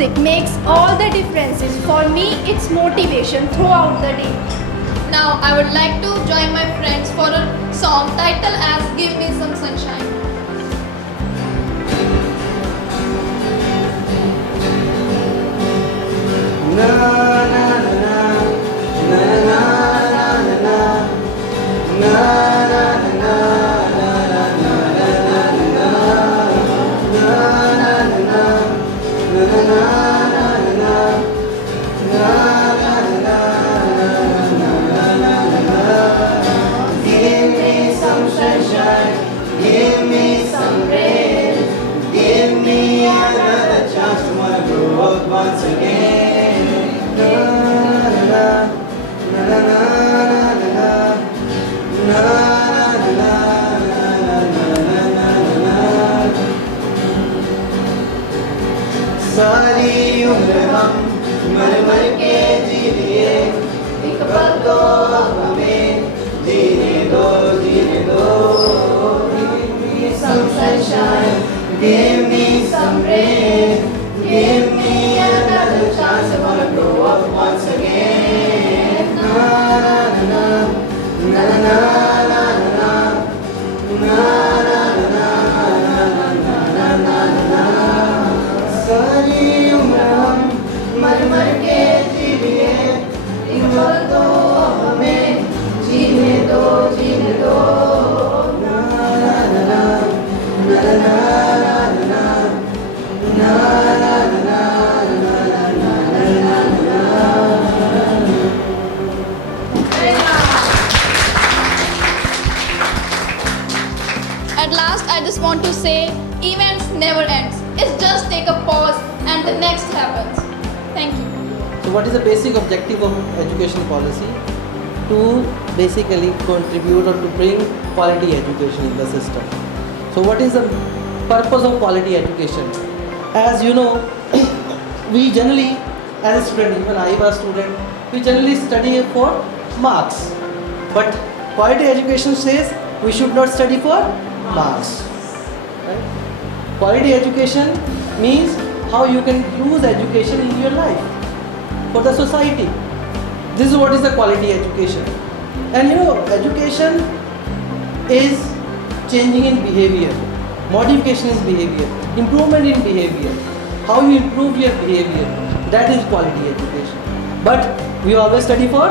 music makes all the differences. For me, it's motivation throughout the day. Now I would like to join my friends for a song titled as Give Me Some Sunshine. Na na na na na na na na na na. Give me some sunshine, give me some rain, give me another chance to wanna grow up once again. Na na na na na na na na na. सारी उम्र हम मर मर के जी लिए, एक पल तो हमें जीने दो, जीने दो. Give me some sunshine, give me some rain, give me another chance. I wanna grow up once again. Na na na na na na na na na na na na na. सारी उम्र हम मर मर के जी लिए, एक पल तो हमें जीने दो, जीने दो. ना ना ना ना ना ना ना ना ना ना ना ना. At last I just want to say events never ends. It's just take a pause and the next happens. Thank you. So what is the basic objective of education policy? To basically contribute or to bring quality education in the system. So what is the purpose of quality education? As you know, we generally, as a student, even I was a student, we generally study for marks. But quality education says we should not study for marks. Right? Quality education means how you can use education in your life for the society. This is what is the quality education. And you know, education is changing in behavior, modification is behavior, improvement in behavior, how you improve your behavior. That is quality education. But we always study for,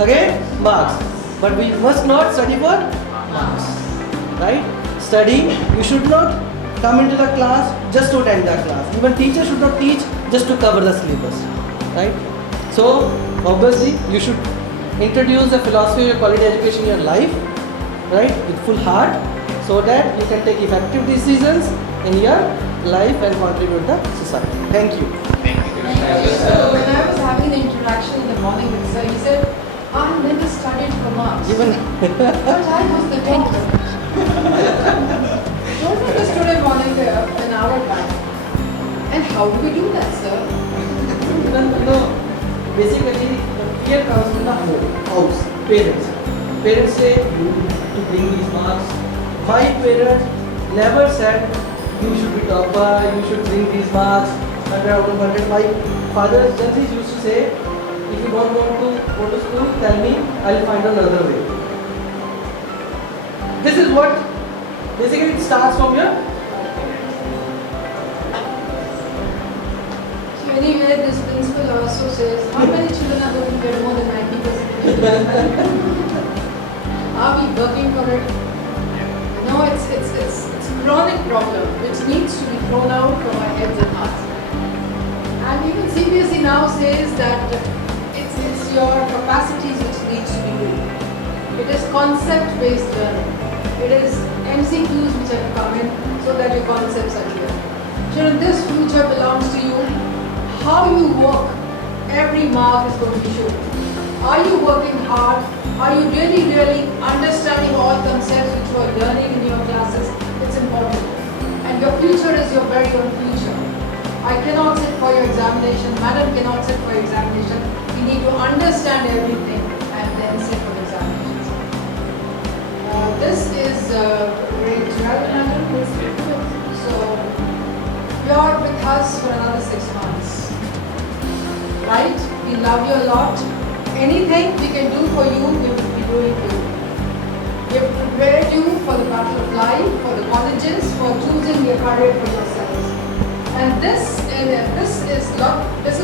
again, marks. But we must not study for marks. Right? Study, you should not come into the class just to attend the class. Even teacher should not teach just to cover the syllabus. Right? So, obviously, you should introduce the philosophy of quality education in your life, right, with full heart, so that you can take effective decisions in your life and contribute to the society. Thank you. So when I was having the interaction in the morning with sir, he said, I never studied for marks. Even But I was the doctor. Don't make a student volunteer an hour back. And how do we do that, sir? no, basically the fear comes from the house, parents. Parents say you need to bring these marks. My parents never said you should be topper, you should bring these marks. 100 out of 100. My father generally used to say, if you don't want to go to school, tell me, I will find another way. This is what basically it starts from your. So anyway, this principal also says, how many children are going to get more than 90%? Are we working for it? No, it's a chronic problem which needs to be thrown out from our heads and hearts. And even CBSE now says that it's your capacities which needs to be built. It is concept-based learning. It is MCQs which have to come in so that your concepts are clear. Children, this future belongs to you. How you work, every mark is going to be shown. Are you working hard? Are you really understanding all concepts which you are learning in your classes? It's important. And your future is your very own future. I cannot sit for your examination. Madam cannot sit for your examination. You need to understand everything and then sit for the examinations. This is grade 12, madam. So, you're with us for another 6 months. right? We love you a lot. Anything we can do for you, we will be doing for you. We have prepared you for the battle of life, for the colleges, for choosing your career for yourselves. And this is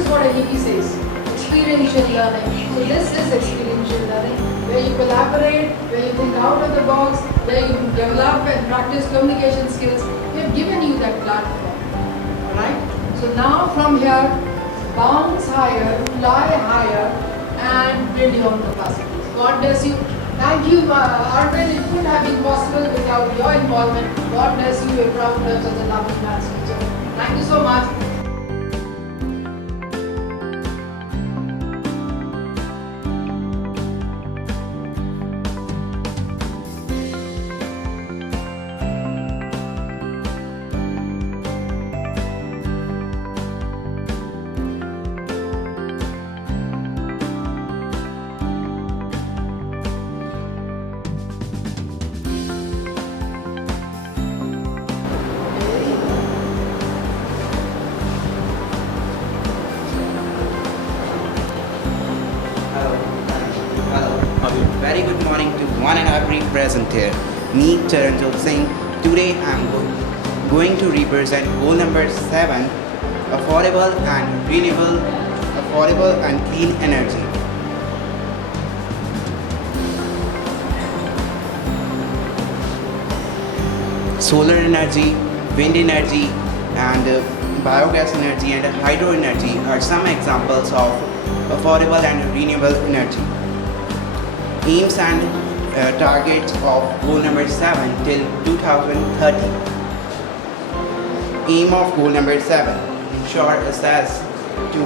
what an EP says, experiential learning. So this is experiential learning, where you collaborate, where you think out of the box, where you develop and practice communication skills. We have given you that platform. Alright? So now from here, bounce higher, fly higher, and build your own capacities. God bless you. Thank you, Arvind. It couldn't have been possible without your involvement. God bless you. We're proud to have such a lovely maths teacher. Thank you so much. Very good morning to one and every present here. Me, Charanjot Singh. Today I am going to represent goal number 7, affordable and renewable, affordable and clean energy. Solar energy, wind energy, and biogas energy and hydro energy are some examples of affordable and renewable energy. Aims and targets of goal number 7 till 2030. Aim of goal number 7: ensure access to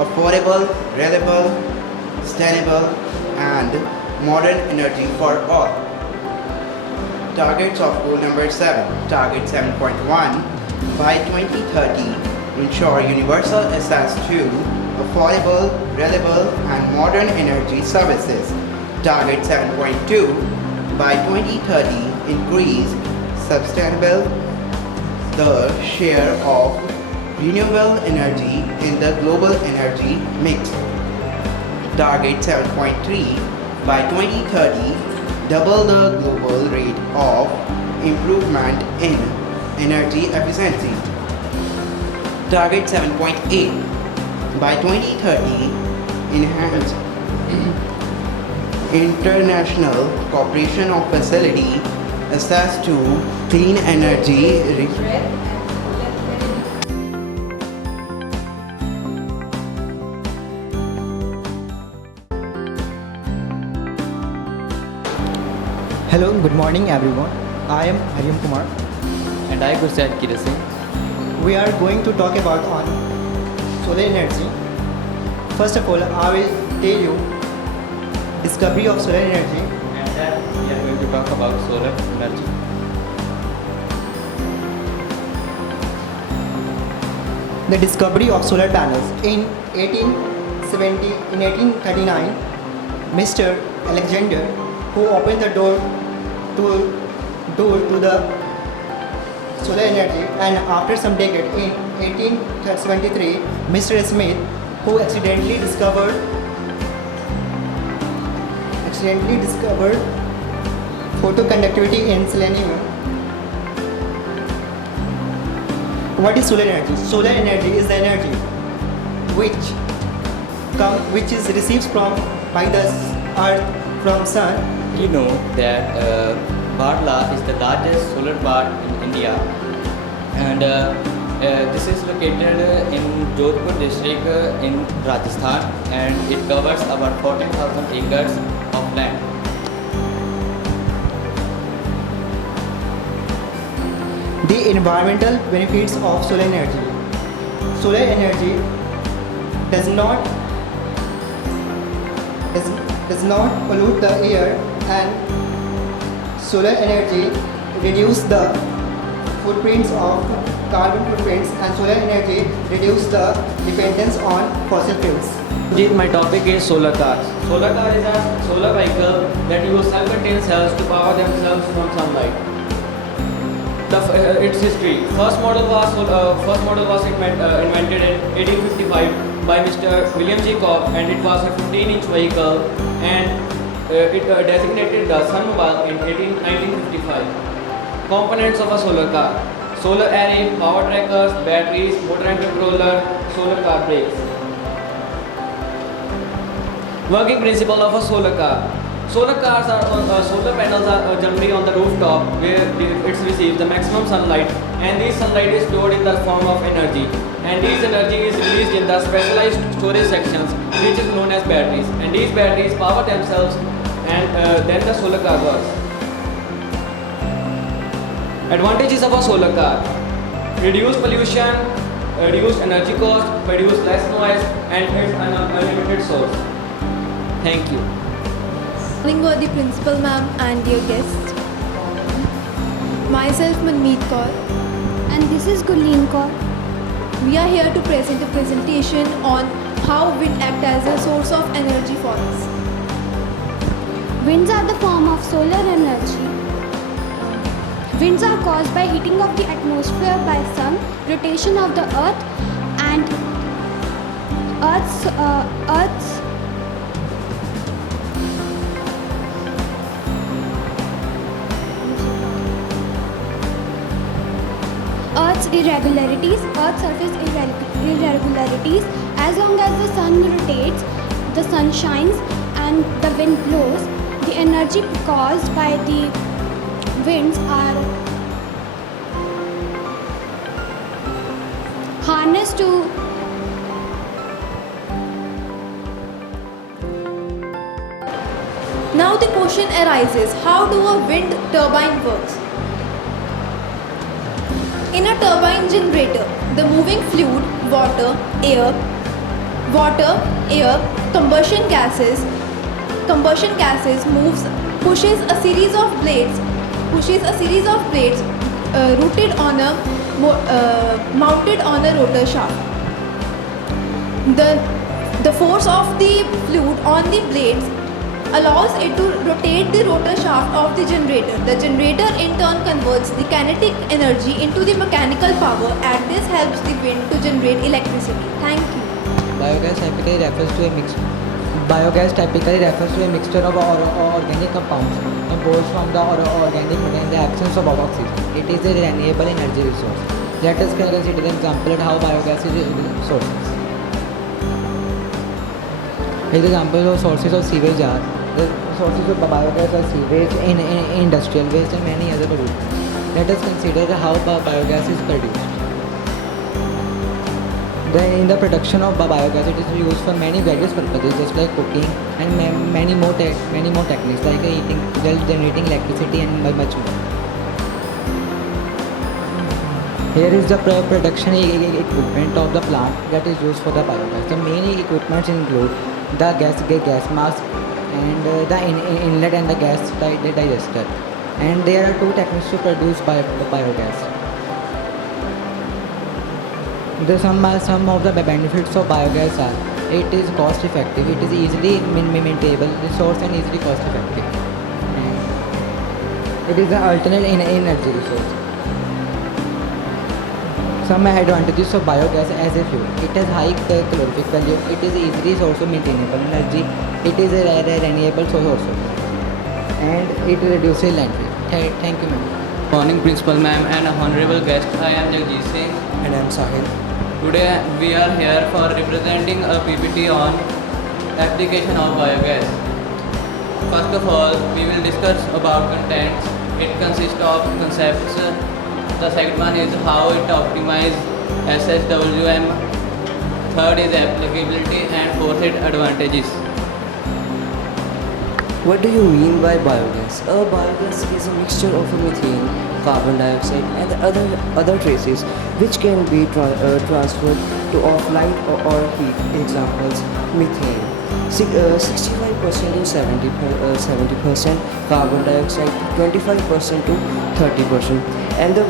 affordable, reliable, sustainable and modern energy for all. Targets of goal number 7. Target 7.1: by 2030, ensure universal access to affordable, reliable and modern energy services. Target 7.2: by 2030, increase sustainable the share of renewable energy in the global energy mix. Target 7.3: by 2030, double the global rate of improvement in energy efficiency. Target 7.8: by 2030, enhance international cooperation of facility access to clean energy. Hello, good morning everyone. I am Hariam Kumar. And I could say Kira Singh. We are going to talk about on solar energy. First of all, I will tell you discovery of solar energy. And then we are going to talk about solar energy. The discovery of solar panels in 1839, Mr. Alexander, who opened the door to the solar energy, and after some decades in 1873, Mr. Smith, who accidentally discovered photoconductivity in selenium. What is solar energy? Solar energy is the energy which is received by the earth from sun. You know that Bhadla is the largest solar park in India, and this is located in Jodhpur district in Rajasthan, and it covers about 14,000 acres of land. The environmental benefits of solar energy. Solar energy does not pollute the air, and solar energy reduce the footprints of carbon footprints, and solar energy reduce the dependence on fossil fuels. My topic is solar cars. Solar car is a solar vehicle that use self-contained cells to power themselves from sunlight. its history. First model was invented in 1855 by Mr. William J. Cobb, and it was a 15-inch vehicle, and it designated the Sun Mobile in 1955. Components of a solar car: solar array, power trackers, batteries, motor and controller, solar car brakes. Working principle of a solar car. Solar panels are generally on the rooftop where it receives the maximum sunlight, and this sunlight is stored in the form of energy, and this energy is released in the specialized storage sections which is known as batteries, and these batteries power themselves, and then the solar car works. Advantages of a solar car: reduce pollution, reduce energy cost, produce less noise, and it's an unlimited source. Thank you. Worthy Principal Ma'am and dear guests. Myself Manmeet Kaur. And this is Gulleen Kaur. We are here to present a presentation on how wind act as a source of energy for us. Winds are the form of solar energy. Winds are caused by heating of the atmosphere by sun, rotation of the earth, and Earth's irregularities, Earth's surface irregularities. As long as the sun rotates, the sun shines, and the wind blows, the energy caused by the winds are harnessed to Now the question arises, how do a wind turbine works? In a turbine generator, the moving fluid, water, air, combustion gases pushes a series of blades mounted on a rotor shaft. The force of the fluid on the blades allows it to rotate the rotor shaft of the generator. The generator in turn converts the kinetic energy into the mechanical power, and this helps the wind to generate electricity. Thank you. Biogas typically refers to a mixture of organic compounds composed from the organic matter in the absence of oxygen. It is a renewable energy resource. Let us consider an example of how biogas is sources. Here the example of sources of sewage are the sources of biogas are sewage, in industrial waste, and many other pollutants. Let us consider how biogas is produced. In the production of biogas, it is used for many various purposes, just like cooking, and many more techniques like heating, generating electricity, and much more. Here is the production equipment of the plant that is used for the biogas. The main equipments include the gas mask, and the inlet and the gas digester. And there are two techniques to produce biogas. Some of the benefits of biogas are: it is cost effective, it is easily maintainable resource, and easily cost effective. And it is an alternate energy resource. Some advantages of biogas as a fuel: it has high calorific value, it is easily source of maintainable energy, it is a renewable source, and it reduces landfill. Thank you, ma'am. Morning, Principal Ma'am and honorable guest. I am Jagjit Singh. And I'm Sahil. Today we are here for representing a PPT on application of biogas. First of all, we will discuss about contents. It consists of concepts. The second one is how it optimizes SSWM. Third is applicability, and fourth is advantages. What do you mean by biogas? A biogas is a mixture of methane, carbon dioxide, and other traces which can be transferred to light or heat. Examples: methane, 65% to 70%, carbon dioxide 25% to 30%, and the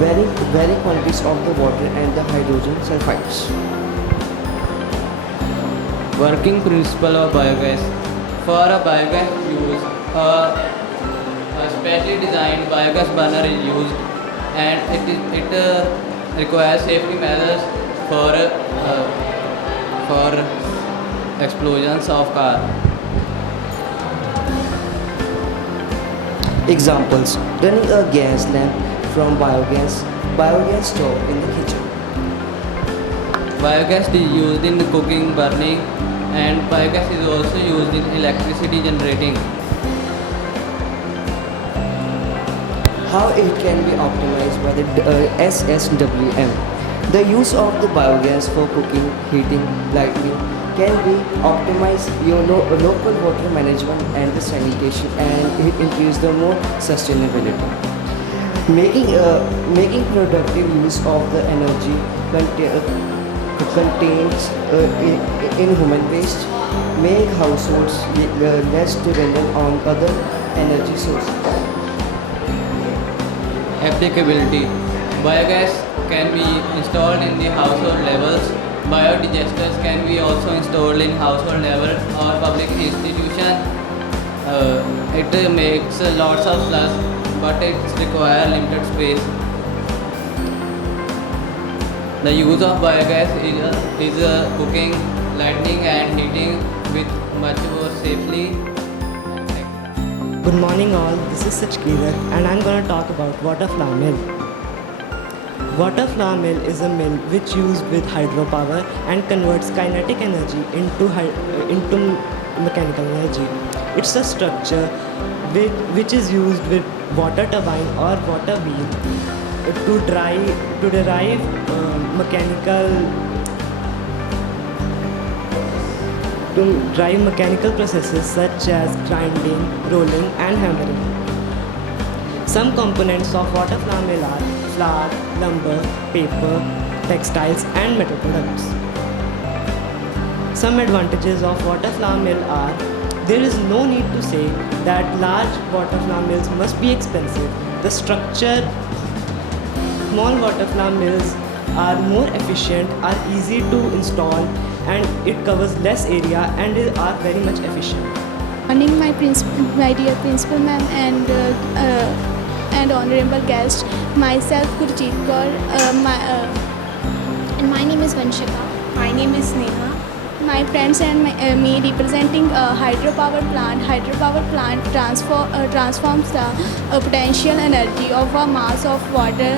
varying quantities of the water and the hydrogen sulfides. Working principle of biogas. For a biogas use, a specially designed biogas burner is used. and it requires safety measures for explosions of car. Examples: running a gas lamp from biogas stove in the kitchen. Biogas is used in cooking, burning, and biogas is also used in electricity generating. How it can be optimized by the SSWM. The use of the biogas for cooking, heating, lighting can be optimized your local water management and the sanitation, and it increase the more sustainability. Making productive use of the energy contains in human waste, make households less dependent on other energy sources. Applicability: biogas can be installed in the household levels. Biodigesters can be also installed in household level or public institution. It makes lots of slush, but it requires limited space. The use of biogas is cooking, lighting, and heating with much more safely. Good morning all, this is Sachkirat and I'm going to talk about water flour mill. Water flour mill is a mill which used with hydropower and converts kinetic energy into mechanical energy. It's a structure which is used with water turbine or water wheel to derive mechanical processes such as grinding, rolling and hammering. Some components of water flour mill are flour, lumber, paper, textiles and metal products. Some advantages of water flour mill are: there is no need to say that large water flour mills must be expensive. The structure small water flour mills are more efficient, are easy to install, and it covers less area and are very much efficient. Morning, my dear principal ma'am and honorable guest. Myself, Gurjeet Kaur, and my name is Vanshika. My name is Neha. My friends and me representing a hydropower plant. Hydropower plant transforms the potential energy of a mass of water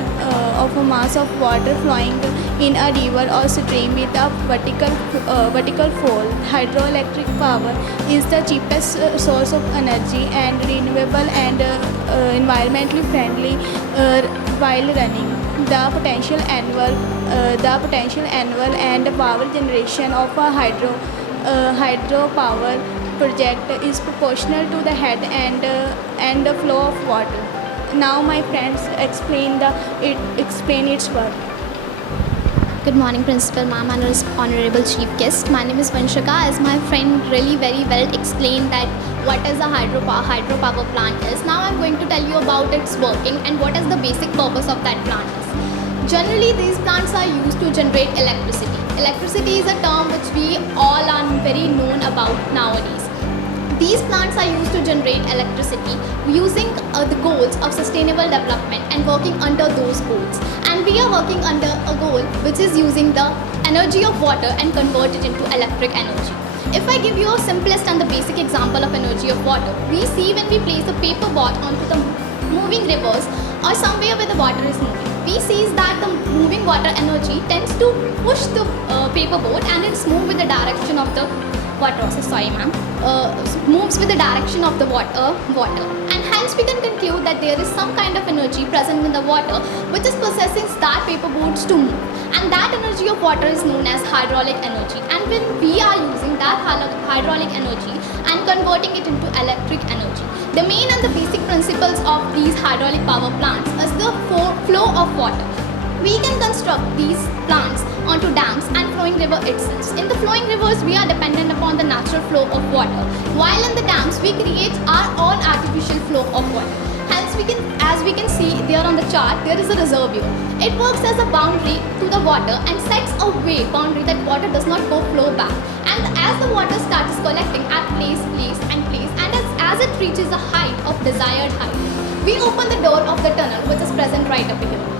flowing in a river or stream with a vertical flow. Hydroelectric power is the cheapest source of energy and renewable and environmentally friendly while running. The potential annual and power generation of a hydropower project is proportional to the head and the flow of water. Now my friends explain its work. Good morning, Principal Ma'am and Honorable Chief Guest. My name is Vanshika. As my friend really very well explained that what is a hydropower plant is. Now I'm going to tell you about its working and what is the basic purpose of that plant is. Generally, these plants are used to generate electricity. Electricity is a term which we all are very known about nowadays. These plants are used to generate electricity using the goals of sustainable development and working under those goals. And we are working under a goal which is using the energy of water and convert it into electric energy. If I give you a simplest and the basic example of energy of water, we see when we place a paper boat onto the moving rivers or somewhere where the water is moving, we see that the moving water energy tends to push the paper boat and it's moved with the direction of the water. Moves with the direction of the water. And hence we can conclude that there is some kind of energy present in the water which is possessing that paper boats to move. And that energy of water is known as hydraulic energy. And when we are using that hydraulic energy and converting it into electric energy, the main and the basic principles of these hydraulic power plants is the flow of water. We can construct these plants onto dams and flowing river itself. In the flowing rivers, we are dependent upon the natural flow of water, while in the dams, we create our own artificial flow of water. Hence, as we can see there on the chart, there is a reservoir. It works as a boundary to the water and sets a boundary that water does not flow back. And as the water starts collecting at place, and as it reaches a height of desired height, we open the door of the tunnel which is present right up here.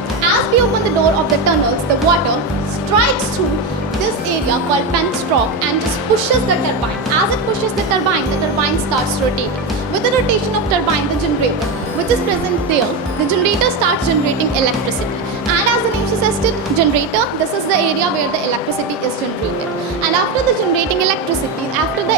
we open the door of the tunnels, the water strikes through this area called penstock and just pushes the turbine. As it pushes the turbine starts rotating. With the rotation of turbine, the generator, which is present there, the generator starts generating electricity. And as the name suggested, generator, this is the area where the electricity is generated. And after the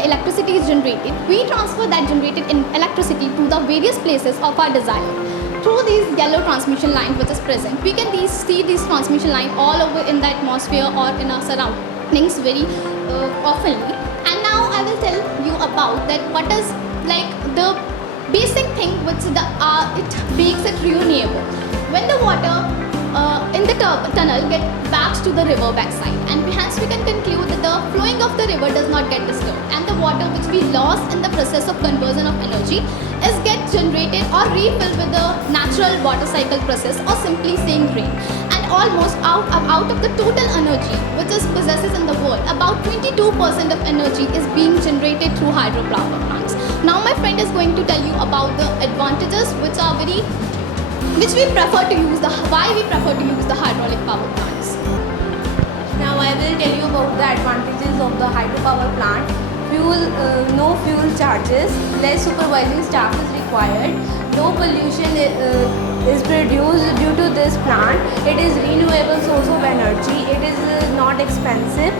electricity is generated, we transfer that generated electricity to the various places of our desire. Through these yellow transmission lines which is present, we can see these transmission line all over in the atmosphere or in our surroundings very oftenly. And now I will tell you about that what is like the basic thing which it makes it renewable. When the water in the tunnel get back to the river backside, and hence we can conclude that the flowing of the river does not get disturbed, and the water which we lost in the process of conversion of energy is get generated or refilled with the natural water cycle process, or simply saying rain. And almost out of the total energy which is possesses in the world, about 22% of energy is being generated through hydropower plants. Now my friend is going to tell you about the advantages which we prefer to use why we prefer to use the hydraulic power plants. Now I will tell you about the advantages of the hydropower plant. No fuel charges, less supervising staff is required, no pollution is produced due to this plant. It is renewable source of energy. It is not expensive.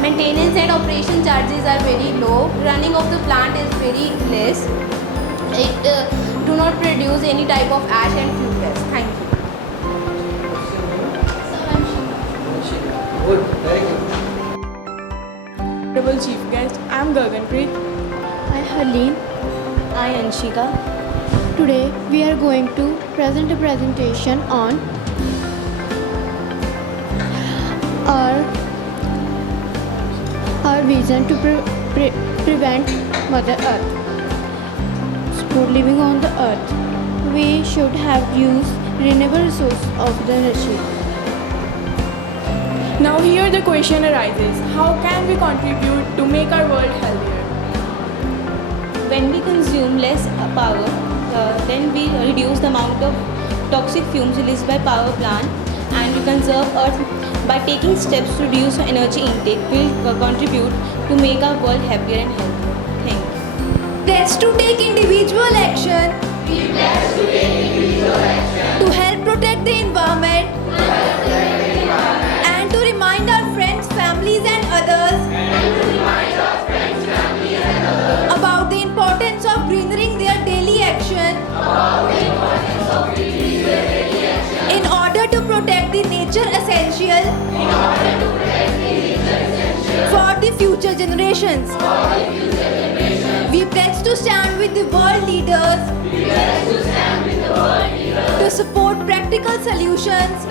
Maintenance and operation charges are very low. Running of the plant is very less. It do not produce any type of ash and fuel gas. Thank you. Good, very good. Honorable Chief Guest, I am Gaganpreet. Hi Harleen. I Anshika. Today we are going to present a presentation on our vision to prevent Mother Earth. For living on the earth, we should have used renewable resources of the energy. Now here the question arises, how can we contribute to make our world healthier? When we consume less power, then we reduce the amount of toxic fumes released by power plant, and we conserve earth. By taking steps to reduce our energy intake, we will contribute to make our world happier and healthier. Thank you. Pledge to take individual action. To help protect the environment. And to remind our friends, families and others. About the importance of greenering their daily action. In order to protect the nature essential. For the future generations. We pledge to stand with the world leaders. To support practical solutions.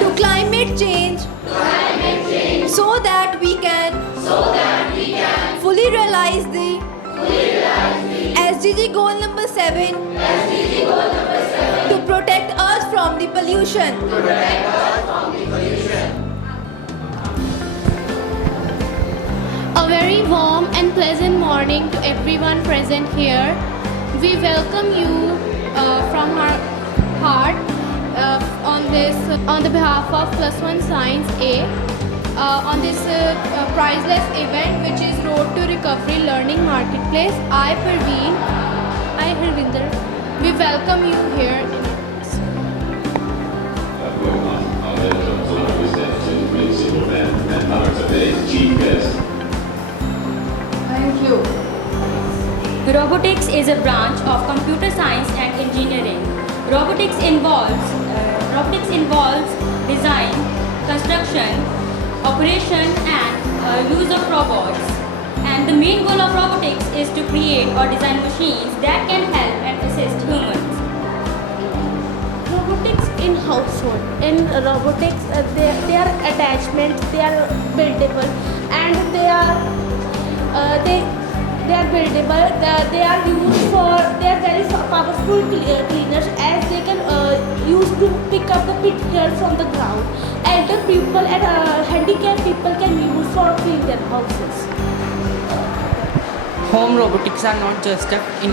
To climate change. So that we can fully realize the SDG goal number 7. To protect us from the pollution. A very warm and pleasant morning to everyone present here. We welcome you from our heart on the behalf of +1 Science A on this priceless event, which is Road to Recovery Learning Marketplace. I Harvinder, we welcome you here. Chief guest. Thank you. Robotics is a branch of computer science and engineering. Robotics involves design, construction, operation and use of robots. And the main goal of robotics is to create or design machines that can help and assist humans. Robotics in household. In robotics, their attachments, they are buildable, and they are buildable. They are used for, they are very powerful cleaners, as they can use to pick up the pit hair from the ground. Elder people and handicapped people can use for clean their houses. Home robotics are not just in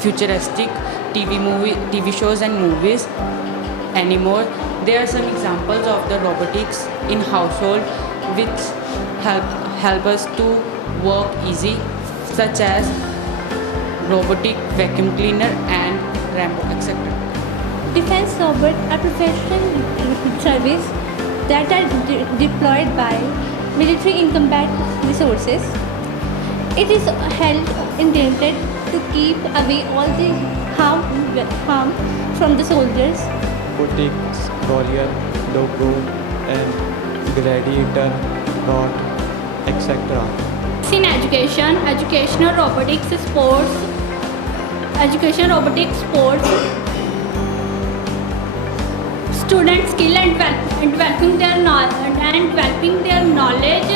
futuristic TV shows and movies. anymore. There are some examples of the robotics in household which help us to work easy, such as robotic vacuum cleaner and Rambo, etc. Defense robots are professional service that are deployed by military in combat resources. It is held intended to keep away all the harm from the soldiers. Robotics, warrior, logo, and gladiator, rod, etc. In education, educational robotics sports, students skill and developing their knowledge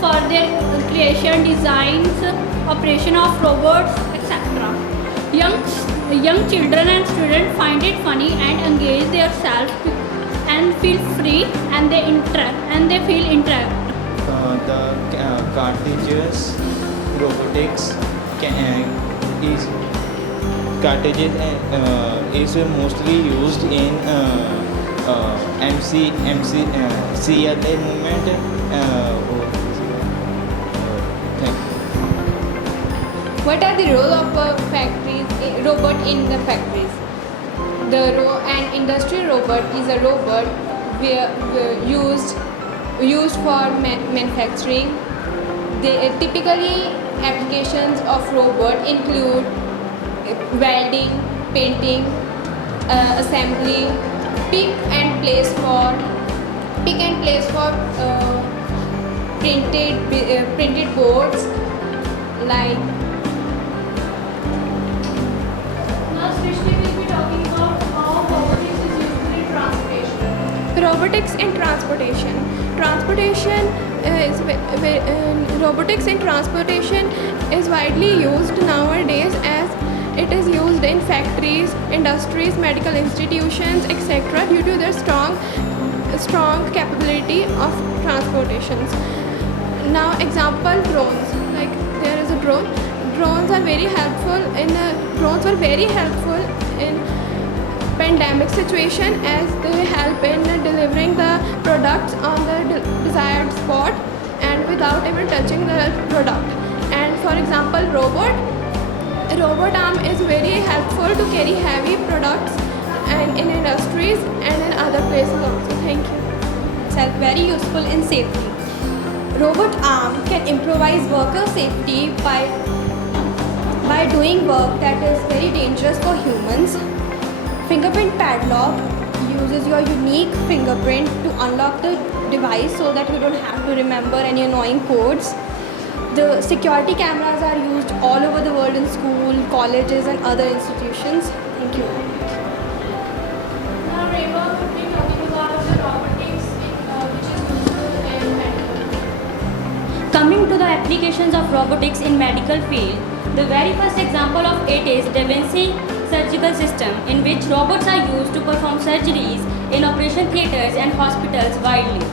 for their creation, designs, operation of robots, etc. Young children and students find it funny and engage themselves and feel free and they feel interact. The cartridges robotics is mostly used in CLA movement. What are the role of robot in the factories? An industrial robot is a robot used for manufacturing. Typically, applications of robot include welding, painting, assembly, pick and place for printed boards like. Now, Srishti will be talking about how robotics is useful in transportation. Robotics in transportation. Robotics in transportation is widely used nowadays as it is used in factories, industries, medical institutions, etc. due to their strong capability of transportations. Now, example, drones. Like there is a drone. Drones were very helpful in pandemic situation as they help in delivering the products on the desired spot and without even touching the product. And for example, robot arm is very helpful to carry heavy products and in industries and in other places also. Thank you. It's very useful in safety. Robot arm can improvise worker safety by doing work that is very dangerous for humans. Fingerprint padlock uses your unique fingerprint to unlock the device so that you don't have to remember any annoying codes. The security cameras are used all over the world in school, colleges and other institutions. Thank you. Now, Reva will be talking about the robotics which is useful in medical. Coming to the applications of robotics in medical field, the very first example of it is Da Vinci surgical system, in which robots are used to perform surgeries in operation theatres and hospitals widely.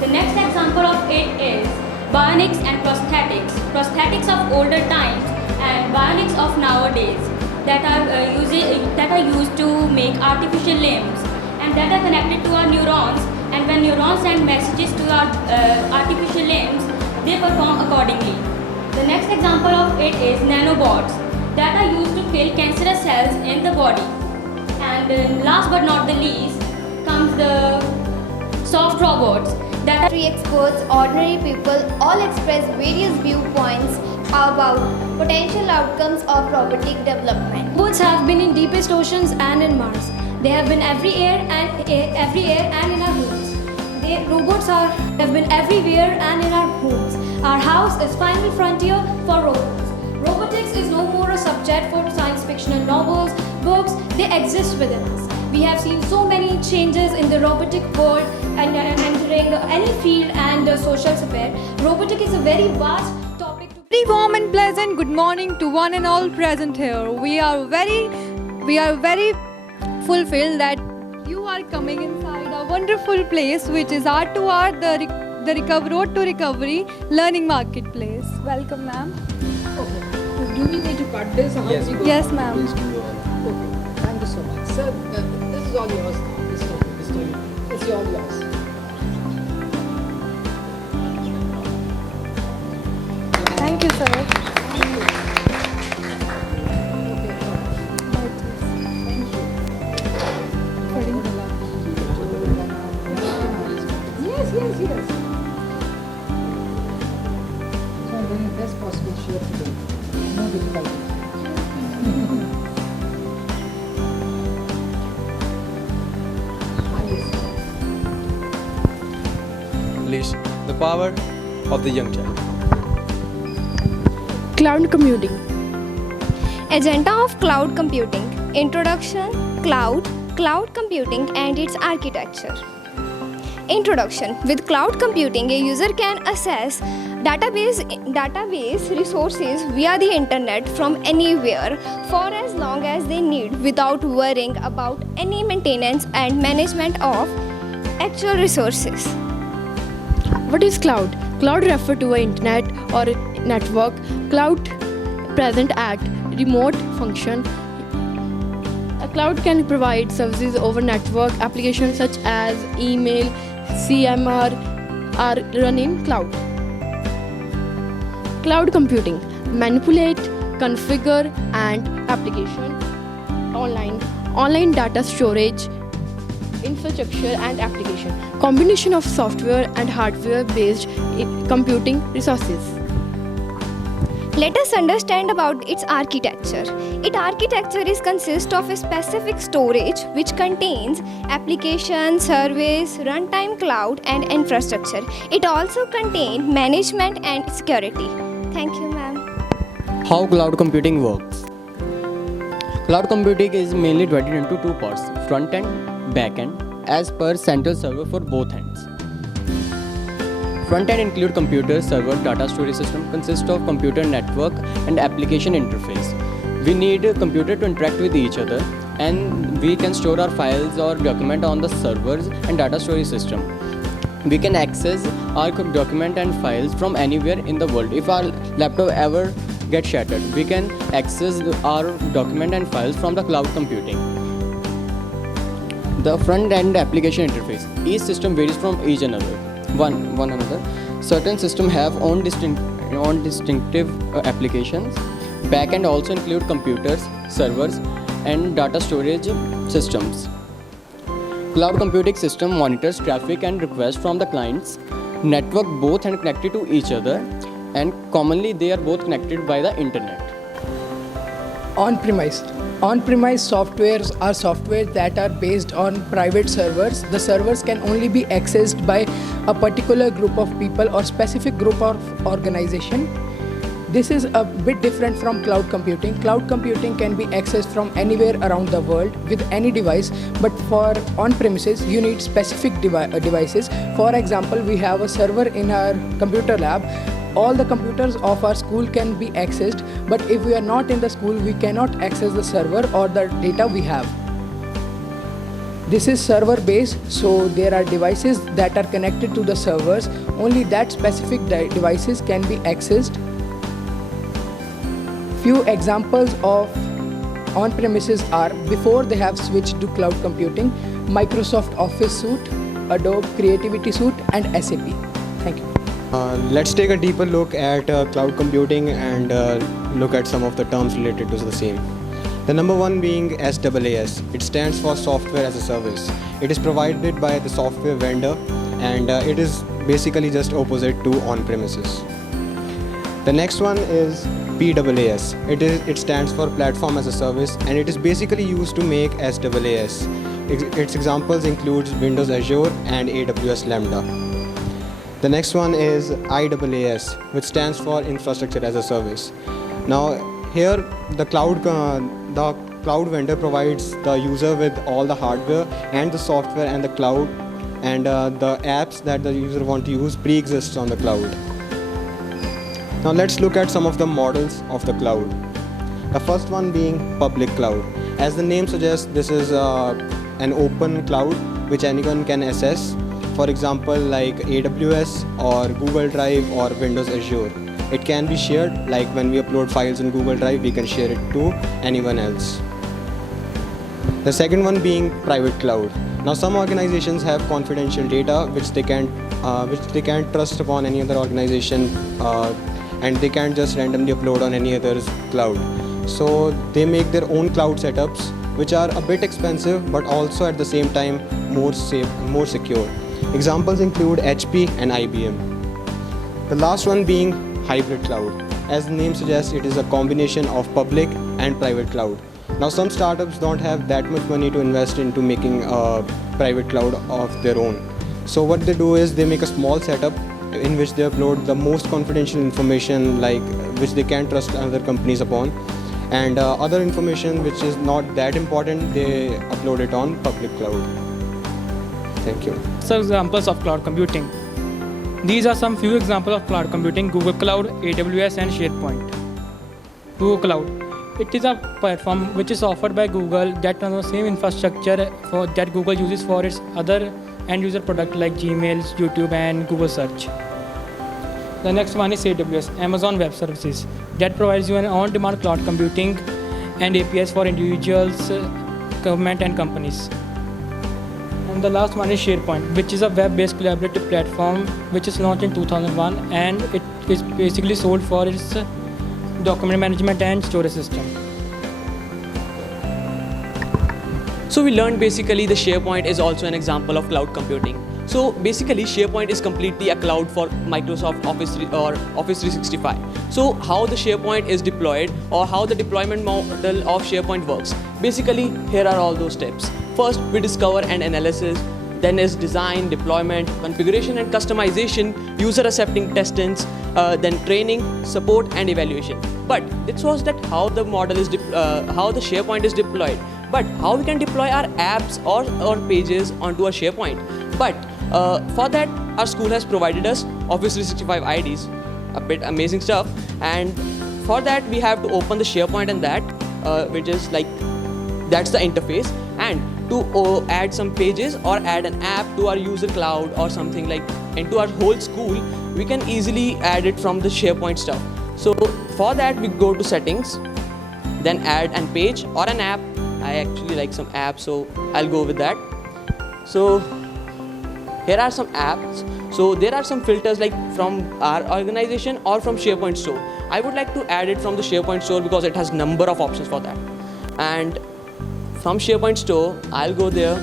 The next example of it is bionics and prosthetics. Prosthetics of older times and bionics of nowadays that are used to make artificial limbs and that are connected to our neurons, and when neurons send messages to our artificial limbs, they perform accordingly. The next example of it is nanobots that are used to kill cancerous cells in the body. And last but not the least comes the soft robots that are experts, ordinary people all express various viewpoints about potential outcomes of robotic development. Robots have been in deepest oceans and in Mars. They have been everywhere and in our homes. Robots have been everywhere and in our homes. Our house is final frontier for robots. Robotics is no more a subject for science fictional novels, books. They exist within us. We have seen so many changes in the robotic world and entering any field and social sphere. Robotic is a very vast topic. Very warm and pleasant good morning to one and all present here. We are very fulfilled that you are coming inside a wonderful place which is Art to Art, the Road to Recovery Learning Marketplace. Welcome, ma'am. Okay. Do we need to cut this? Yes, ma'am. Please do all. Okay. Thank you so much. Sir, this is all yours now. It's all yours. Thank you, sir. Yes, yes, yes. So I'm doing the best possible share today. No difficulty. Unleash the power of the young child. Cloud computing. Agenda of cloud computing. Introduction, cloud computing and its architecture. Introduction. With cloud computing, a user can access database resources via the internet from anywhere for as long as they need without worrying about any maintenance and management of actual resources. What is cloud? Cloud refer to an internet or a network. Cloud present at remote function. A cloud can provide services over network. Applications such as email, CMR are run in cloud. Cloud computing. Manipulate, configure and application online data storage, infrastructure and application. Combination of software and hardware based computing resources. Let us understand about its architecture. Its architecture is consist of a specific storage which contains application, service, runtime cloud and infrastructure. It also contains management and security. Thank you, ma'am. How cloud computing works. Cloud computing is mainly divided into two parts, front end, back end, as per central server for both ends. Front end include computer, server, data storage system, consist of computer network and application interface. We need a computer to interact with each other, and we can store our files or document on the servers and data storage system. We can access our document and files from anywhere in the world. If our laptop ever gets shattered, we can access our document and files from the cloud computing. The front-end application interface. Each system varies from each another. One another. Certain systems have own distinctive applications. Backend also include computers, servers, and data storage systems. Cloud computing system monitors traffic and requests from the clients. Network both and connected to each other, and commonly they are both connected by the internet. On-premise. On-premise softwares are software that are based on private servers. The servers can only be accessed by a particular group of people or specific group of organization. This is a bit different from cloud computing. Cloud computing can be accessed from anywhere around the world with any device, but for on-premises you need specific devices. For example, we have a server in our computer lab. All the computers of our school can be accessed, but if we are not in the school, we cannot access the server or the data we have. This is server based, so there are devices that are connected to the servers. Only that specific devices can be accessed. Few examples of on-premises are, before they have switched to cloud computing, Microsoft Office Suite, Adobe Creativity Suite and SAP. Thank you. Let's take a deeper look at cloud computing and look at some of the terms related to the same. The number one being SaaS. It stands for Software as a Service. It is provided by the software vendor, and it is basically just opposite to on-premises. The next one is PaaS. It stands for Platform as a Service, and it is basically used to make SaaS. Its examples include Windows Azure and AWS Lambda. The next one is IaaS, which stands for Infrastructure as a Service. Now here the cloud vendor provides the user with all the hardware and the software and the cloud, and the apps that the user want to use pre-exists on the cloud. Now let's look at some of the models of the cloud. The first one being public cloud. As the name suggests, this is an open cloud which anyone can access. For example, like AWS or Google Drive or Windows Azure. It can be shared, like when we upload files in Google Drive, we can share it to anyone else. The second one being private cloud. Now, some organizations have confidential data which they can't trust upon any other organization, and they can't just randomly upload on any other's cloud. So they make their own cloud setups, which are a bit expensive but also at the same time more safe, more secure. Examples include HP and IBM. The last one being hybrid cloud. As the name suggests, it is a combination of public and private cloud. Now, some startups don't have that much money to invest into making a private cloud of their own. So what they do is they make a small setup in which they upload the most confidential information, like which they can't trust other companies upon, and other information which is not that important, they upload it on public cloud. Thank you. Some examples of cloud computing. These are some few examples of cloud computing: Google Cloud, AWS, and SharePoint. Google Cloud. It is a platform which is offered by Google that runs the same infrastructure that Google uses for its other end-user products like Gmail, YouTube, and Google Search. The next one is AWS, Amazon Web Services, that provides you an on-demand cloud computing and APIs for individuals, government, and companies. And the last one is SharePoint, which is a web-based collaborative platform which is launched in 2001, and it is basically sold for its document management and storage system. So we learned basically the SharePoint is also an example of cloud computing. So basically SharePoint is completely a cloud for Microsoft Office or Office 365. So how the SharePoint is deployed, or how the deployment model of SharePoint works. Basically here are all those steps. First we discover and analysis, then is design, deployment, configuration and customization, user accepting testings, then training, support and evaluation. But this was that how the model is how the SharePoint is deployed. But how we can deploy our apps or pages onto a SharePoint. But for that our school has provided us Office 365 IDs, a bit amazing stuff. And for that we have to open the SharePoint, and that which is like, that's the interface. And to add some pages or add an app to our user cloud or something like into our whole school, we can easily add it from the SharePoint stuff. So for that we go to settings, then add an page or an app. I actually like some apps, so I'll go with that. So here are some apps. So there are some filters like from our organization or from SharePoint store. I would like to add it from the SharePoint store because it has number of options for that. And from SharePoint store, I'll go there.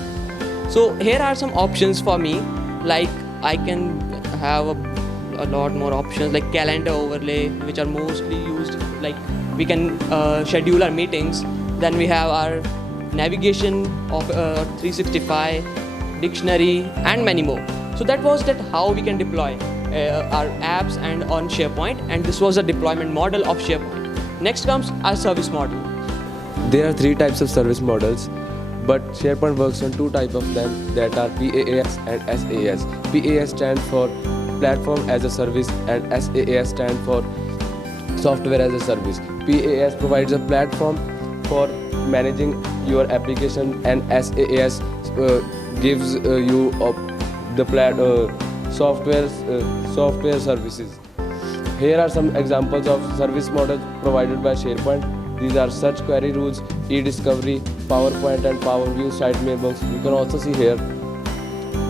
So here are some options for me, like I can have a lot more options like calendar overlay, which are mostly used, like we can schedule our meetings. Then we have our navigation of 365, dictionary and many more. So that was how we can deploy our apps and on SharePoint, and this was the deployment model of SharePoint. Next comes our service model. There are 3 types of service models, but SharePoint works on 2 types of them, that are PaaS and SaaS. PaaS stands for Platform as a Service, and SaaS stands for Software as a Service. PaaS provides a platform for managing your application, and SaaS gives you the software services. Here are some examples of service models provided by SharePoint. These are search query rules, e-discovery, PowerPoint and PowerView site mailbox. You can also see here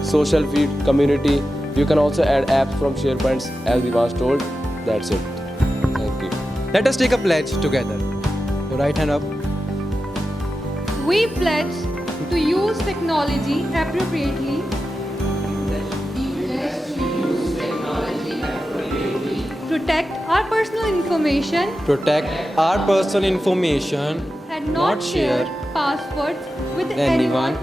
social feed, community. You can also add apps from SharePoint as we was told. That's it. Thank you. Let us take a pledge together. Your right hand up. We pledge to use technology appropriately, protect our personal information, and not share passwords with anyone,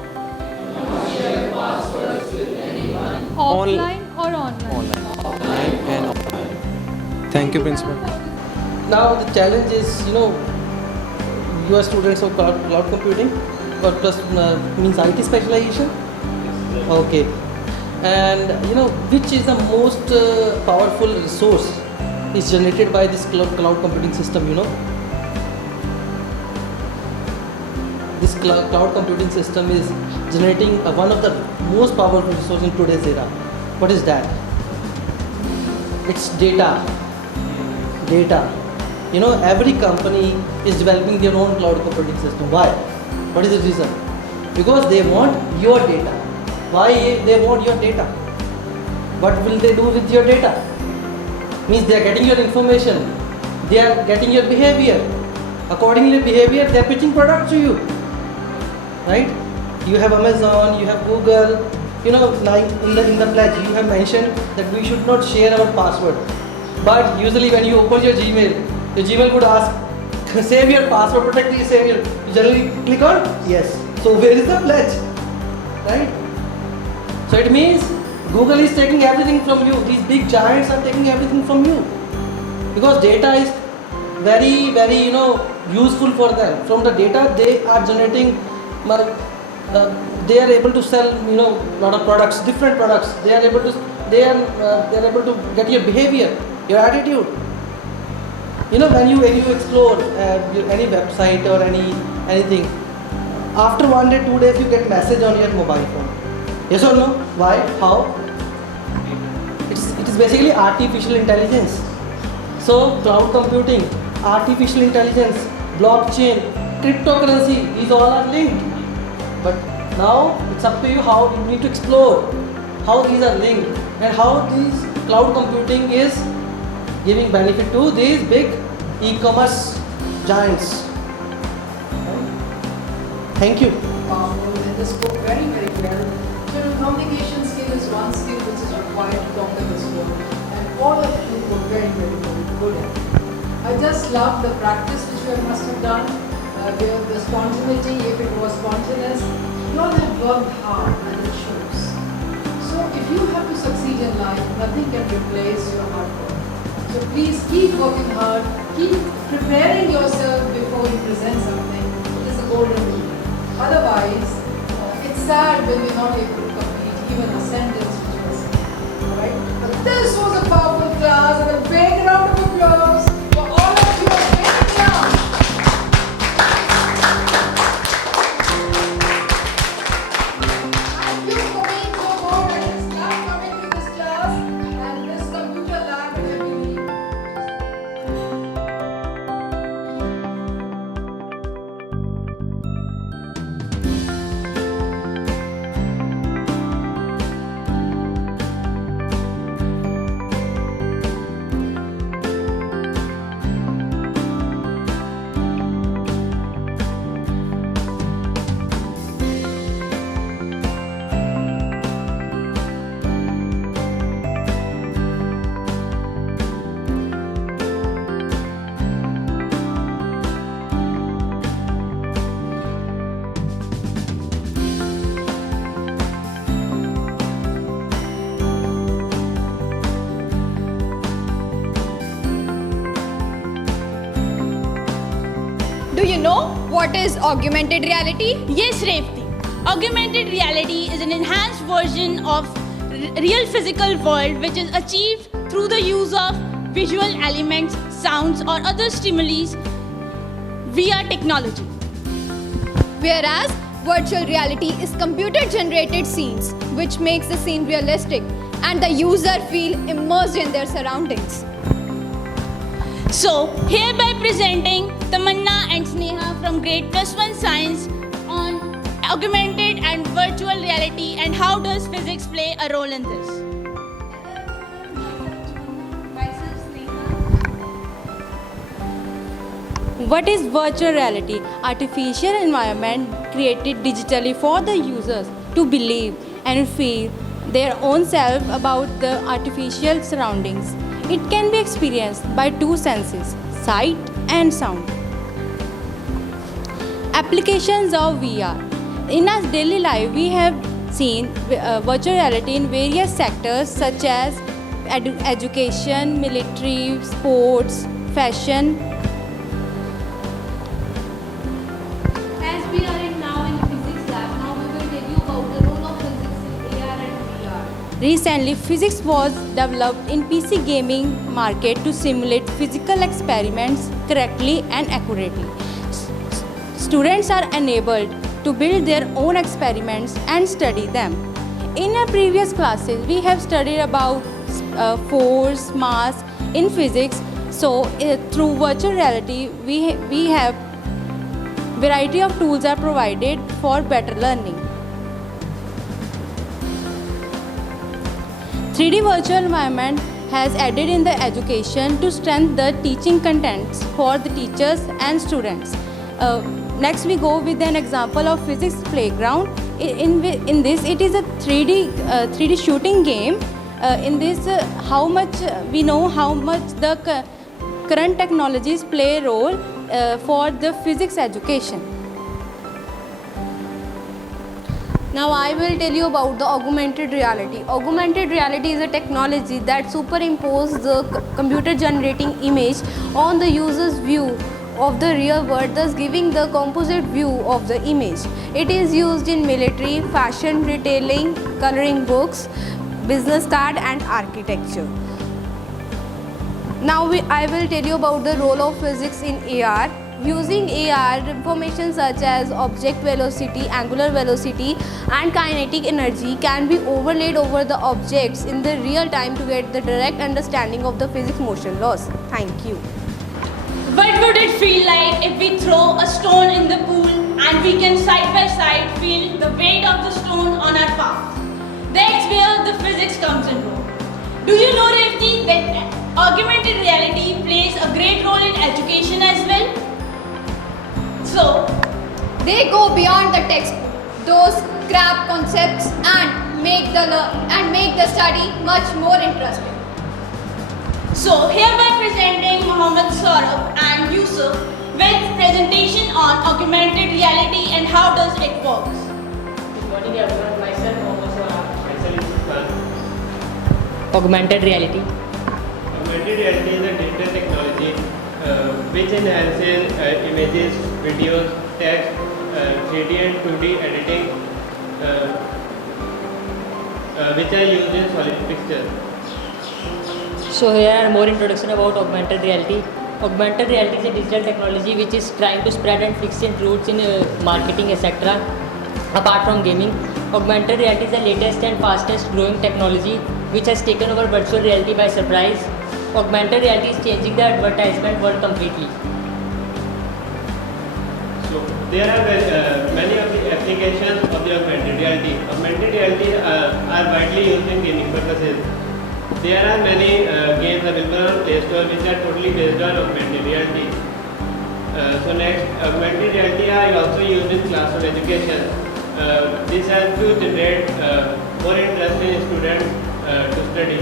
offline or online. Thank you, Principal. Now the challenge is, you are students of cloud computing, or plus means IT specialization. Okay, and which is the most powerful resource is generated by this cloud computing system. This cloud computing system is generating one of the most powerful resources in today's era. What is that? It's data. Every company is developing their own cloud computing system. Why? What is the reason? because they want your data. Why they want your data? What will they do with your data? Means they are getting your information, they are getting your behavior. Accordingly behavior, they are pitching products to you, right? You have Amazon, you have Google, like in the pledge you have mentioned that we should not share our password. But usually when you open your Gmail would ask, save your password, protect the save your, you generally click on yes. So where is the pledge, right? So it means Google is taking everything from you. These big giants are taking everything from you, because data is very, very useful for them. From the data they are generating, they are able to sell lot of products, different products. They are able to get your behavior, your attitude. When you explore any website or anything, after 1 day, 2 days you get message on your mobile phone. Yes or no? Why? How? It is basically artificial intelligence. So cloud computing, artificial intelligence, blockchain, cryptocurrency, these all are linked. But now it's up to you how you need to explore how these are linked and how these cloud computing is giving benefit to these big e-commerce giants. Thank you. Powerful, and they spoke very, very well. Communication skill is one skill which is required to conquer this world, and all of you were very, very, very good at it. I just love the practice which you must have done, the spontaneity, if it was spontaneous. You all have worked hard and it shows. So if you have to succeed in life, nothing can replace your hard work. So please keep working hard, keep preparing yourself before you present something. It is a golden rule. Otherwise, it's sad when we're not able to complete even a sentence which was said, right? But this was a powerful class, and a big round of applause for all of you. A big class. Thank you for being so bold and start coming to this class and this computer lab and everything. Do you know what is augmented reality? Yes, Revati. Augmented reality is an enhanced version of real physical world which is achieved through the use of visual elements, sounds or other stimuli via technology. Whereas virtual reality is computer generated scenes which makes the scene realistic and the user feel immersed in their surroundings. So, hereby presenting Tamanna and Sneha from Grade +1 Science on augmented and virtual reality and how does physics play a role in this. What is virtual reality? Artificial environment created digitally for the users to believe and feel their own self about the artificial surroundings. It can be experienced by two senses, sight and sound. Applications of VR. In our daily life, we have seen virtual reality in various sectors such as education, military, sports, fashion. As we are now in physics lab, now we will tell you about the role of physics in AR and VR. Recently, physics was developed in PC gaming market to simulate physical experiments correctly and accurately. Students are enabled to build their own experiments and study them. In our previous classes, we have studied about force, mass in physics. So, through virtual reality, we have Variety of tools are provided for better learning. 3D virtual environment has added in the education to strengthen the teaching contents for the teachers and students. Next we go with an example of physics playground. In this it is a 3D shooting game. In this how much we know how much the current technologies play a role for the physics education. Now I will tell you about the augmented reality. Augmented reality is a technology that superimposes the computer generating image on the user's view of the real world, thus giving the composite view of the image. It is used in military, fashion, retailing, coloring books, business card and architecture. Now I will tell you about the role of physics in AR. Using AR, information such as object velocity, angular velocity and kinetic energy can be overlaid over the objects in the real time to get the direct understanding of the physics motion laws. Thank you. What would it feel like if we throw a stone in the pool and we can side by side feel the weight of the stone on our path? That's where the physics comes in role. Do you know, Revati, that augmented reality plays a great role in education as well? So, they go beyond the textbook. Those grab concepts and make the study much more interesting. So, hereby presenting Mohammed Saurabh and Yusuf with presentation on augmented reality and how does it work. Good morning everyone, myself Mohammed Saurabh. Myself Yusuf. Augmented reality. Augmented reality is a digital technology which enhances images, videos, text, 3D and 2D editing which are used in solid pictures. So here are more introduction about augmented reality. Augmented reality is a digital technology which is trying to spread and fix its roots in marketing, etc. Apart from gaming, augmented reality is the latest and fastest growing technology which has taken over virtual reality by surprise. Augmented reality is changing the advertisement world completely. So there are many of the applications of the augmented reality. Augmented reality are widely used in gaming purposes. There are many games available on Play Store which are totally based on augmented reality. So next, augmented reality are also used in classroom education. This helps to generate more interest in students to study.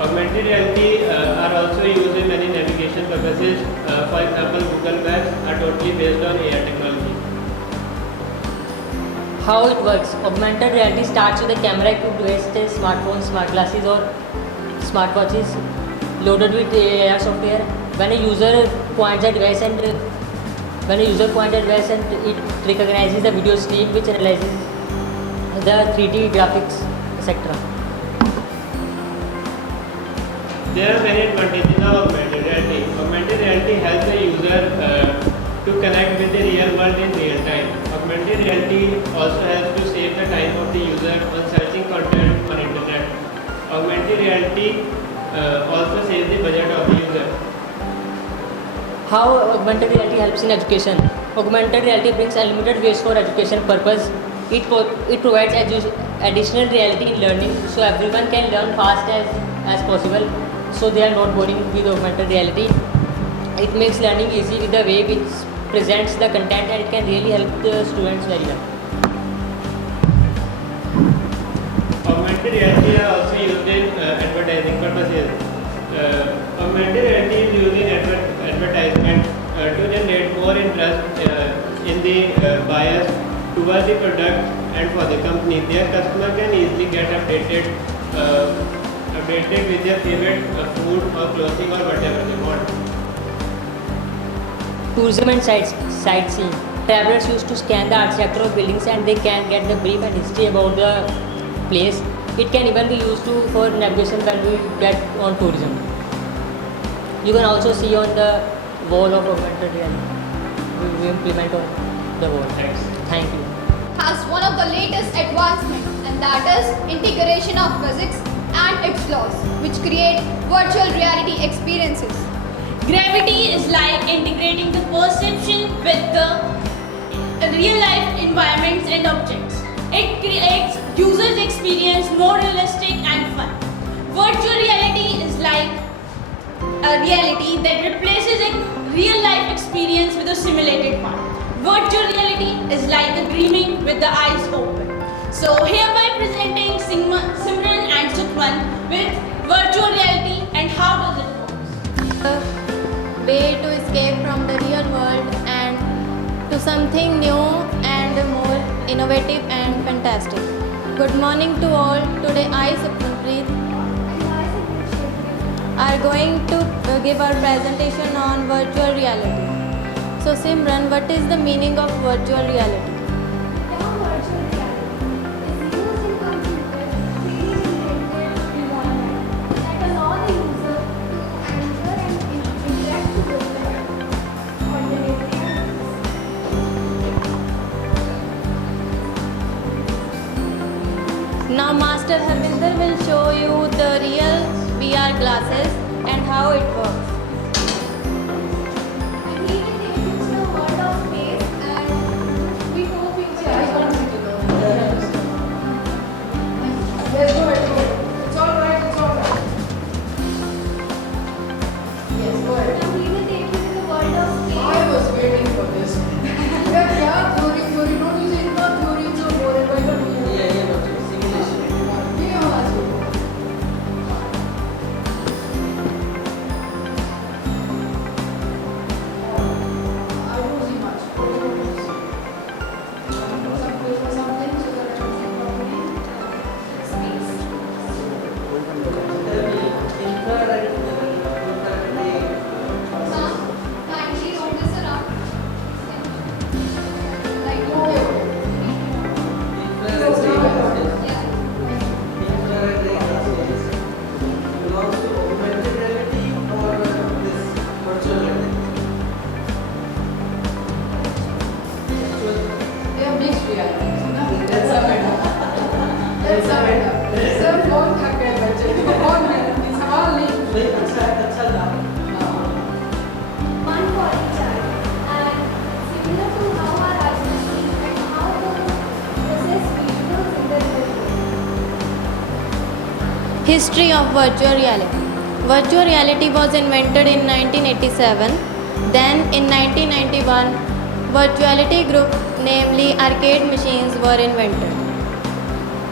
Augmented reality are also used in many navigation purposes. For example, Google Maps are totally based on AR technology. How it works? Augmented reality starts with a camera equipped devices, smartphones, smart glasses or smartwatches loaded with AR software. When a user points a device and it recognizes the video stream which analyzes the 3D graphics, etc. There are many advantages of augmented reality. Augmented reality helps the user to connect with the real world in real time. Augmented reality also helps to save the time of the user when searching content on internet. Augmented reality also saves the budget of the user. How augmented reality helps in education? Augmented reality brings unlimited ways for education purpose. It provides additional reality in learning so everyone can learn fast as possible. So they are not boring with augmented reality. It makes learning easy with the way which presents the content and it can really help the students very well. Augmented reality are also used in advertising purposes. Augmented reality is used in advertisement to generate more interest in the buyers towards the product and for the company. Their customer can easily get updated with their favorite food or clothing or whatever they want. Tourism and sightseeing. Travelers used to scan the architecture of buildings and they can get the brief and history about the place. It can even be used for navigation when we get on tourism. You can also see on the wall of augmented reality. We implement on the wall. Thank you. Has one of the latest advancements, and that is integration of physics and its laws, which create virtual reality experiences. Gravity is like integrating the perception with the real-life environments and objects. It creates users' experience more realistic and fun. Virtual reality is like a reality that replaces a real-life experience with a simulated one. Virtual reality is like a dreaming with the eyes open. So hereby presenting Simran and Sukhman with virtual reality and how does it work. A way to escape from the real world and to something new and more innovative and fantastic. Good morning to all. Today I, Sapnapreet, are going to give our presentation on virtual reality. So Simran, what is the meaning of virtual reality? Now Master Harvinder will show you the real VR glasses and how it works. Let's go ahead. It's all right, it's all right. Yes, go ahead. Now we will take you to the world of space. I was waiting for this. Yeah, theory, no, this is not theory, it's a more advisor. History of virtual reality. Virtual reality was invented in 1987. Then in 1991, virtuality group, namely arcade machines, were invented.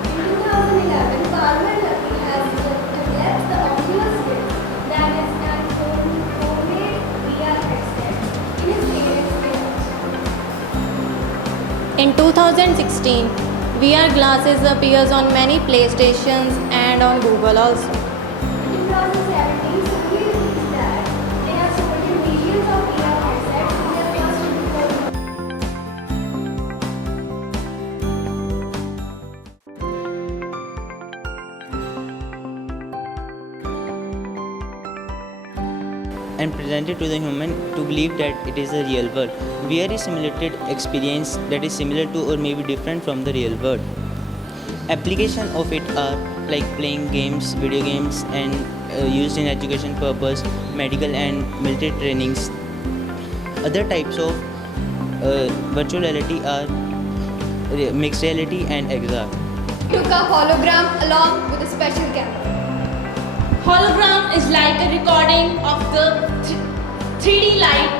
In 2011, Carmen Lucky has developed the Oculus Rift, that is an homemade VR headset in his parents' garage. In 2016, VR glasses appears on many PlayStations and on Google also. In 2017, Sony released that they have sold millions of VR headsets in their first 24 and presented to the human to believe that it is the real world. VR is simulated experience that is similar to or maybe different from the real world. Application of it are like playing games, video games, and used in education purpose, medical and military trainings. Other types of virtual reality are mixed reality and XII. Took a hologram along with a special camera. Hologram is like a recording of the 3D light.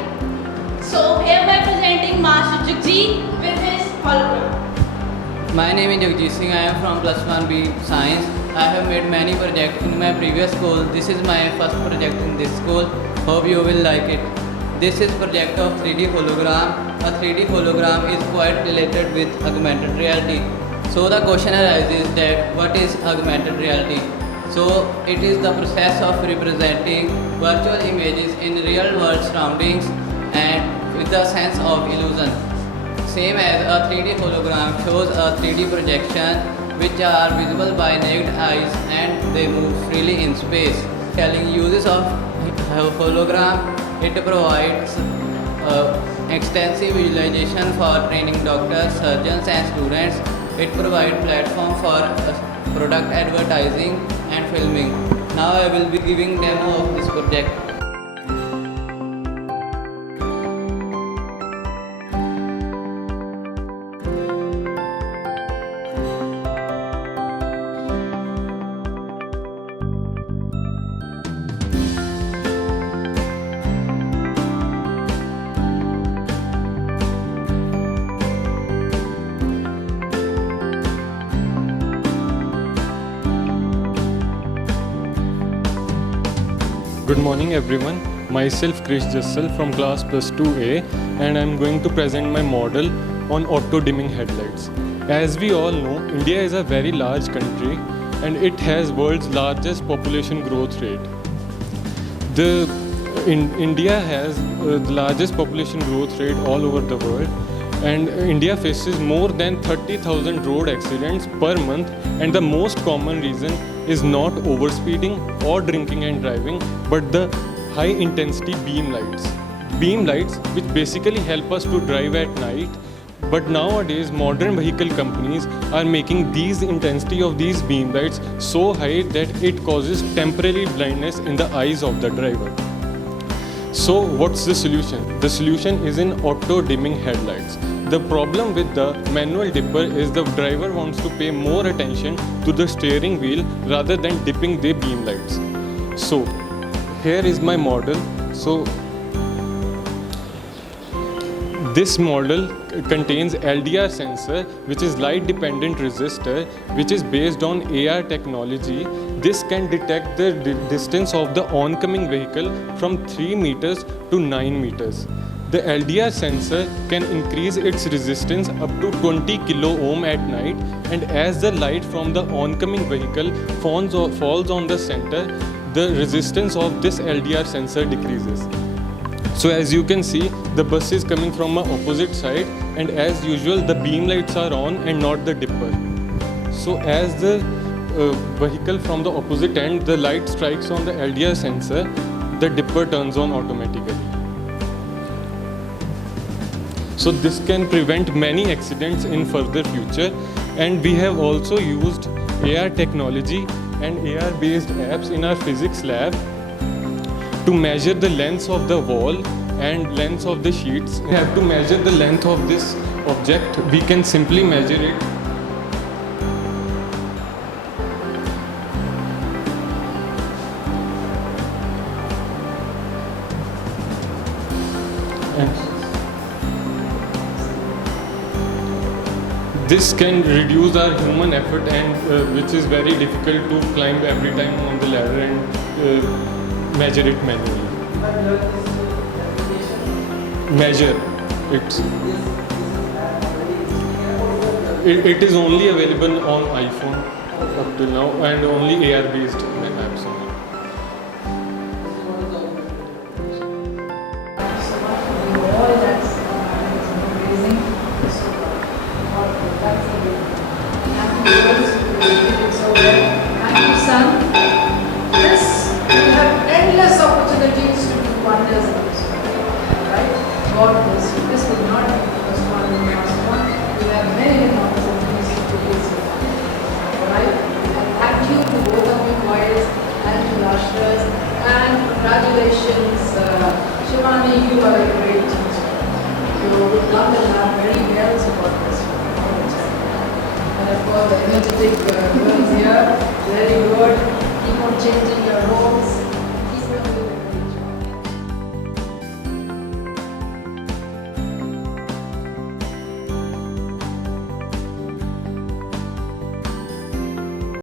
So hereby presenting Master Jagji with his hologram. My name is Jagjit Singh. I am from Plus 1B Science. I have made many projects in my previous school. This is my first project in this school. Hope you will like it. This is project of 3D hologram. A 3D hologram is quite related with augmented reality. So the question arises that what is augmented reality? So it is the process of representing virtual images in real world surroundings and with the sense of illusion. Same as a 3D hologram shows a 3D projection which are visible by naked eyes and they move freely in space. Telling uses of hologram, it provides extensive visualization for training doctors, surgeons and students. It provides platform for product advertising and filming. Now I will be giving demo of this project. Good morning everyone. Myself Krish Jassal from class plus 2A, and I'm going to present my model on auto dimming headlights. As we all know, India is a very large country and it has world's largest population growth rate. India has the largest population growth rate all over the world, and India faces more than 30,000 road accidents per month, and the most common reason is not overspeeding or drinking and driving, but the high intensity beam lights. Beam lights which basically help us to drive at night, but nowadays modern vehicle companies are making these intensity of these beam lights so high that it causes temporary blindness in the eyes of the driver. So what's the solution? The solution is in auto dimming headlights. The problem with the manual dipper is the driver wants to pay more attention to the steering wheel rather than dipping the beam lights. So here is my model. So this model contains LDR sensor, which is light dependent resistor, which is based on AR technology. This can detect the distance of the oncoming vehicle from 3 meters to 9 meters. The LDR sensor can increase its resistance up to 20 kilo ohm at night, and as the light from the oncoming vehicle falls on the center, the resistance of this LDR sensor decreases. So as you can see, the bus is coming from the opposite side, and as usual the beam lights are on and not the dipper. So as the vehicle from the opposite end, the light strikes on the LDR sensor, the dipper turns on automatically. So this can prevent many accidents in further future, and we have also used AR technology and AR based apps in our physics lab to measure the length of the wall and length of the sheets. We have to measure the length of this object. We can simply measure it. This can reduce our human effort, and which is very difficult to climb every time on the ladder and measure it manually. Measure it. It is only available on iPhone up till now, and only AR based apps only. Son, yes, you have endless opportunities to do wonders in this world, right? God bless you. This will not be the first one, the last one. You have many opportunities to do this, right? And thank you to both of you boys and to Ashtras, and congratulations, Shivani, you are a great teacher. You would love and learn very well about this one. And of course, the energetic girls here, very good. Keep on changing your roles.